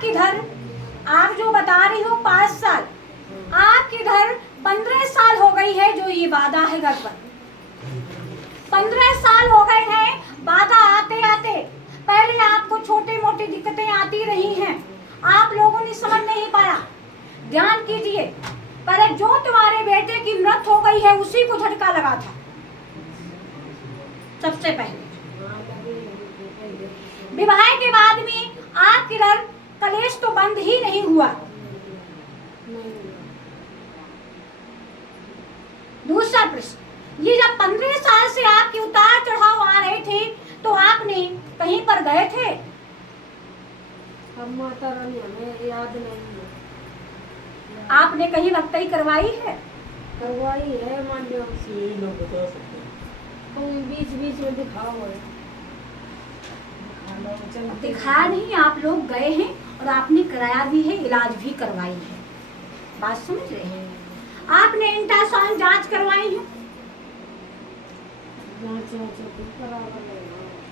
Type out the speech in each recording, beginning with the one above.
किधर आप जो बता रही हो 5 साल, आप किधर 15 साल हो गई है जो ये वादा है घर पर। 15 साल हो गए हैं वादा आते आते। पहले आपको छोटी मोटी दिक्कतें आती रही हैं, आप लोगों ने समझ नहीं पाया। ध्यान कीजिए, पर जो तुम्हारे बेटे की मृत्यु हो गई है उसी को झटका लगा था सबसे पहले। विवाह के बाद में आप किधर कलेश तो बंद ही नहीं हुआ। दूसरा प्रश्न, ये जब 15 साल से आपके उतार चढ़ाव आ रहे थे तो आपने कहीं पर गए थे? अब माता रानी हमें याद नहीं है। आपने कहीं वक्तई करवाई है? करवाई है मान्यम से, यही लोग बता सकते हैं। तुम बीच बीच में दिखाओ है। दिखाया नहीं, आप लोग गए हैं और आपने कराया भी है, इलाज भी करवाई है। बात समझ रहे हैं? आपने अल्ट्रासाउंड जांच करवाई है,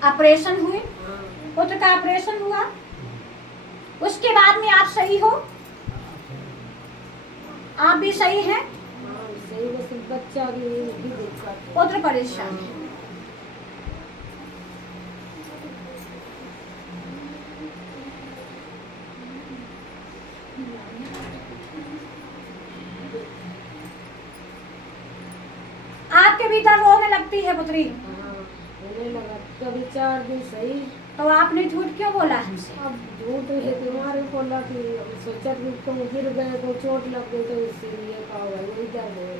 ऑपरेशन हुए, पुत्र का ऑपरेशन हुआ, उसके बाद में आप सही हो? आप भी सही हैं? सही, बस बच्चा भी दिक्कत है। पुत्र परेशान है। आपके भीतर रोने लगती है पुत्री? होने लगा, कभी 4 दिन सही। तो आपने झूठ क्यों बोला हमसे? अब झूठ है तुम्हारे बोला कि सोचा कि तुम गिर गए तो चोट लग गई तो इसीलिए कहा वही दर्द है।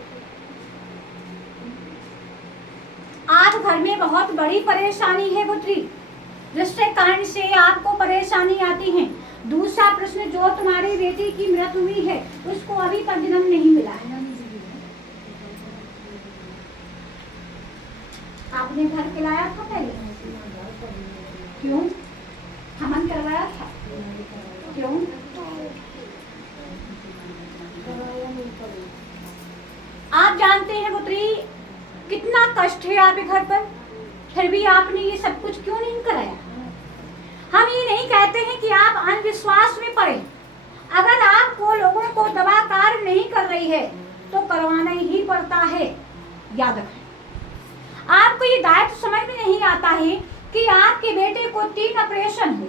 आज घर में बहुत बड़ी परेशानी है पुत्री, जिसके कारण से आपको परेशानी आती है। दूसरा प्रश्न, जो तुम्हारी बेटी की मृत्यु हुई है उसको अभी तक जन्म नहीं मिला है। आपने घर खिलाया था पहले? क्यों? हमन करवाया था? क्यों? आप जानते हैं पुत्री कितना कष्ट है आपके घर पर, फिर भी आपने ये सब कुछ क्यों नहीं कराया? हम ये नहीं कहते हैं कि आप अंधविश्वास में पड़े। अगर आपको लोगों को दवा कार्य नहीं कर रही है तो करवाना ही पड़ता है। याद रखें, आपको ये दायित्व समझ में नहीं आता है कि आपके बेटे को 3 ऑपरेशन हुए,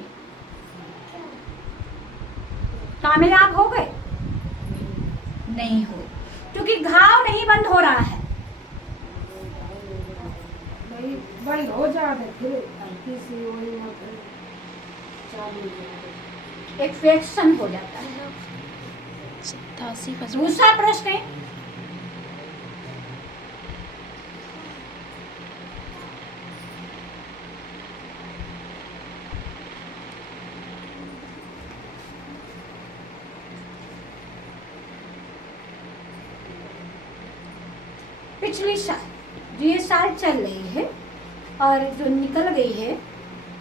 कामयाब हो गए? नहीं हो, क्योंकि घाव नहीं बंद हो रहा है। बंद हो जाए फिर हल्की सी वही चालू इन्फेक्शन हो जाता है। 87%। दूसरा प्रश्न है, पिछली साल जो ये साल चल रही है और जो निकल गई है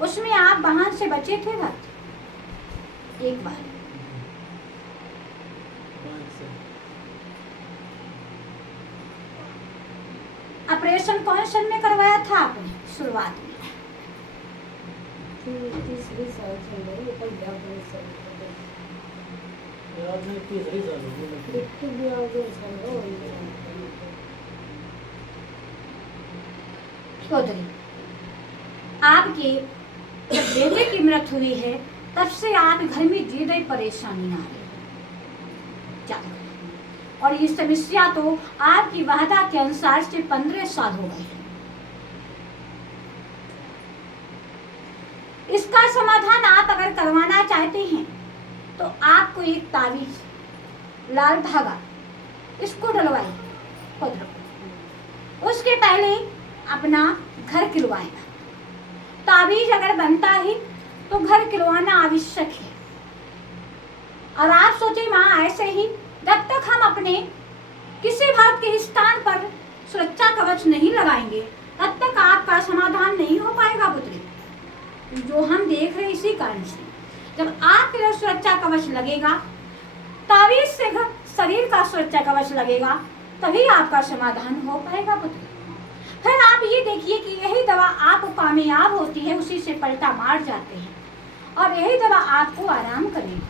उसमें आप वाहन से बचे थे ना एक बार? ऑपरेशन कौन सन में करवाया था आपने शुरुआत में? तीसरी साल चल रही है, पहला ऑपरेशन याद नहीं, 30 साल हो गए। लिखते भी आ गए सब। चौधरी, आपके जब बेटे की मृत्यु हुई है तब से आप घर में ज्यादा ही परेशानी आ रही है क्या? और ये समस्या तो आपकी वादा के अनुसार से 15 साल हो गए हैं। इसका समाधान आप अगर करवाना चाहते हैं तो आपको एक ताबीज, लाल धागा, इसको डलवाइए पुत्र को। उसके पहले अपना घर किलवाएगा। ताबीज अगर बनता है तो घर किलवाना आवश्यक है। और आप सोचे माँ ऐसे ही जब तक हम अपने किसी बात के स्थान पर सुरक्षा कवच नहीं लगाएंगे तब तक आपका समाधान नहीं हो पाएगा पुत्री। जो हम देख रहे इसी कारण से जब आपके लिए सुरक्षा कवच लगेगा, ताबीज से शरीर का सुरक्षा कवच लगेगा, तभी आपका समाधान हो पाएगा पुत्री। फिर आप ये देखिए कि यही दवा आपको कामयाब होती है, उसी से पलटा मार जाते हैं। और यही दवा आपको आराम करेगी।